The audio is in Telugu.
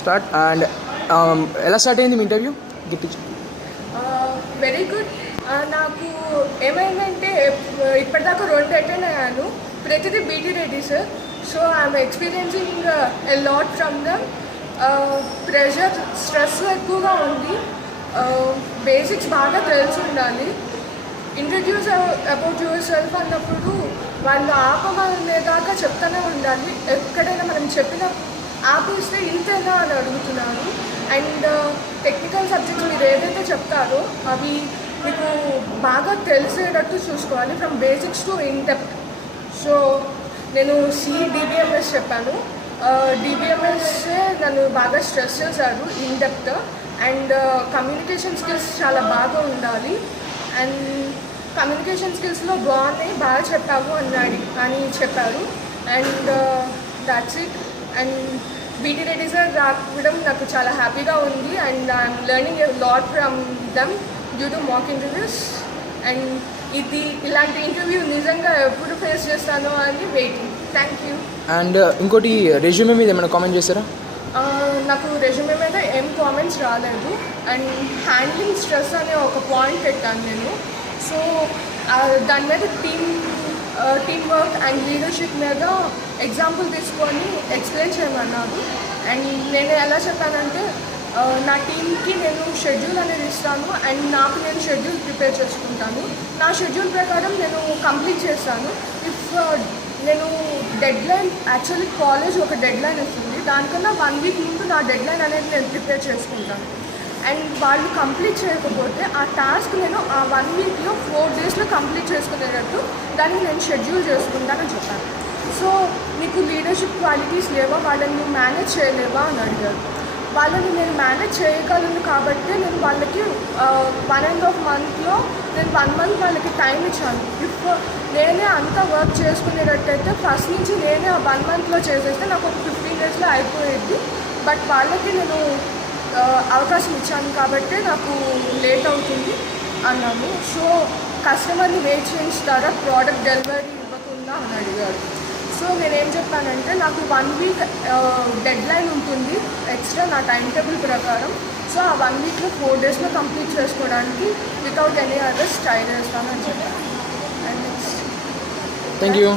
స్టార్ట్ అండ్ ఎలా స్టార్ట్ అయింది మీ ఇంటర్వ్యూ? Very good. నాకు ఏమైందంటే ఇప్పటిదాకా 2 అటెండ్ అయ్యాను, ప్రతిదీ BT Reddy sir. So I'm experiencing a lot from them. Pressure, stress ఎక్కువగా ఉంది. బేసిక్స్ బాగా తెలిసి ఉండాలి. ఇంట్రడ్యూస్ అబౌట్ యువర్ సెల్ఫ్ అన్నప్పుడు వాళ్ళు ఆపమనేదాకా చెప్తూనే ఉండాలి. ఎక్కడైనా మనం చెప్పిన ఆపేస్తే ఇంతేనా అని అడుగుతున్నాను. అండ్ టెక్నికల్ సబ్జెక్ట్స్ మీరు ఏదైతే చెప్తారో అవి మీకు బాగా తెలిసేటట్టు చూసుకోవాలి, from basics to in depth. So నేను డిబిఎంఎస్ చెప్పాను. డిబిఎంఎస్ నన్ను బాగా స్ట్రెస్ చేశారు, in depth. And communication skills చాలా బాగా ఉండాలి. అండ్ కమ్యూనికేషన్ స్కిల్స్లో బాగున్నాయి, బాగా చెప్పావు అని చెప్పారు. And that's it. And BT Reddy sir రావడం నాకు చాలా హ్యాపీగా ఉంది. And I'm learning a lot from them due to mock interviews. And ఇలాంటి ఇంటర్వ్యూ నిజంగా ఎప్పుడు ఫేస్ చేస్తానో అని వెయిటింగ్. Thank you. అండ్ ఇంకోటి, రెజ్యూమే మీద ఏమైనా కామెంట్ చేస్తారా? నాకు రెజ్యూమే మీద ఏం కామెంట్స్ రాలేదు. అండ్ హ్యాండ్లింగ్ స్ట్రెస్ అనే ఒక పాయింట్ పెట్టాను నేను. సో దాని మీద టీమ్ వర్క్ అండ్ లీడర్షిప్ మీద ఎగ్జాంపుల్ తీసుకొని ఎక్స్ప్లెయిన్ చేయమన్నారు. అండ్ నేను ఎలా చెప్పానంటే నా టీమ్కి నేను షెడ్యూల్ అనేది ఇస్తాను అండ్ నాకు నేను షెడ్యూల్ ప్రిపేర్ చేసుకుంటాను. నా షెడ్యూల్ ప్రకారం నేను కంప్లీట్ చేస్తాను. ఇఫ్ నేను డెడ్లైన్, యాక్చువల్లీ కాలేజ్ ఒక డెడ్లైన్ ఇస్తుంది, దానికన్నా 1 వీక్ ముందు నా డెడ్లైన్ అనేది నేను ప్రిపేర్ చేసుకుంటాను. అండ్ వాళ్ళు కంప్లీట్ చేయకపోతే ఆ టాస్క్ నేను ఆ 1 వీక్లో 4 డేస్లో కంప్లీట్ చేసుకునేటట్టు దానికి నేను షెడ్యూల్ చేసుకుంటానని చెప్పాను. సో నీకు లీడర్షిప్ క్వాలిటీస్ లేవా, వాళ్ళని నువ్వు మేనేజ్ చేయలేవా అని అడిగారు. వాళ్ళని నేను మేనేజ్ చేయగలను కాబట్టి నేను వాళ్ళకి 1.5 మంత్లో నేను 1 మంత్ వాళ్ళకి టైం ఇచ్చాను. ఇఫ్ నేనే అంతా వర్క్ చేసుకునేటట్టయితే ఫస్ట్ నుంచి నేనే ఆ 1 మంత్లో చేసేస్తే నాకు ఒక 15 డేస్లో అయిపోయేది. బట్ వాళ్ళకి నేను అవకాశం ఇచ్చాను కాబట్టి నాకు లేట్ అవుతుంది అన్నాను. సో కస్టమర్ని వెయిట్ చేయిస్తారా ప్రోడక్ట్ డెలివరీ ఇవ్వకుండా అని అడిగారు. సో నేనేం చెప్పానంటే నాకు 1 వీక్ డెడ్లైన్ ఉంటుంది ఎక్స్ట్రా నా టైం టేబుల్ ప్రకారం. సో ఆ 1 వీక్లో 4 డేస్లో కంప్లీట్ చేసుకోవడానికి వితౌట్ ఎనీ అదర్స్ ట్రై చేస్తాను అని చెప్పాను. And next thank you.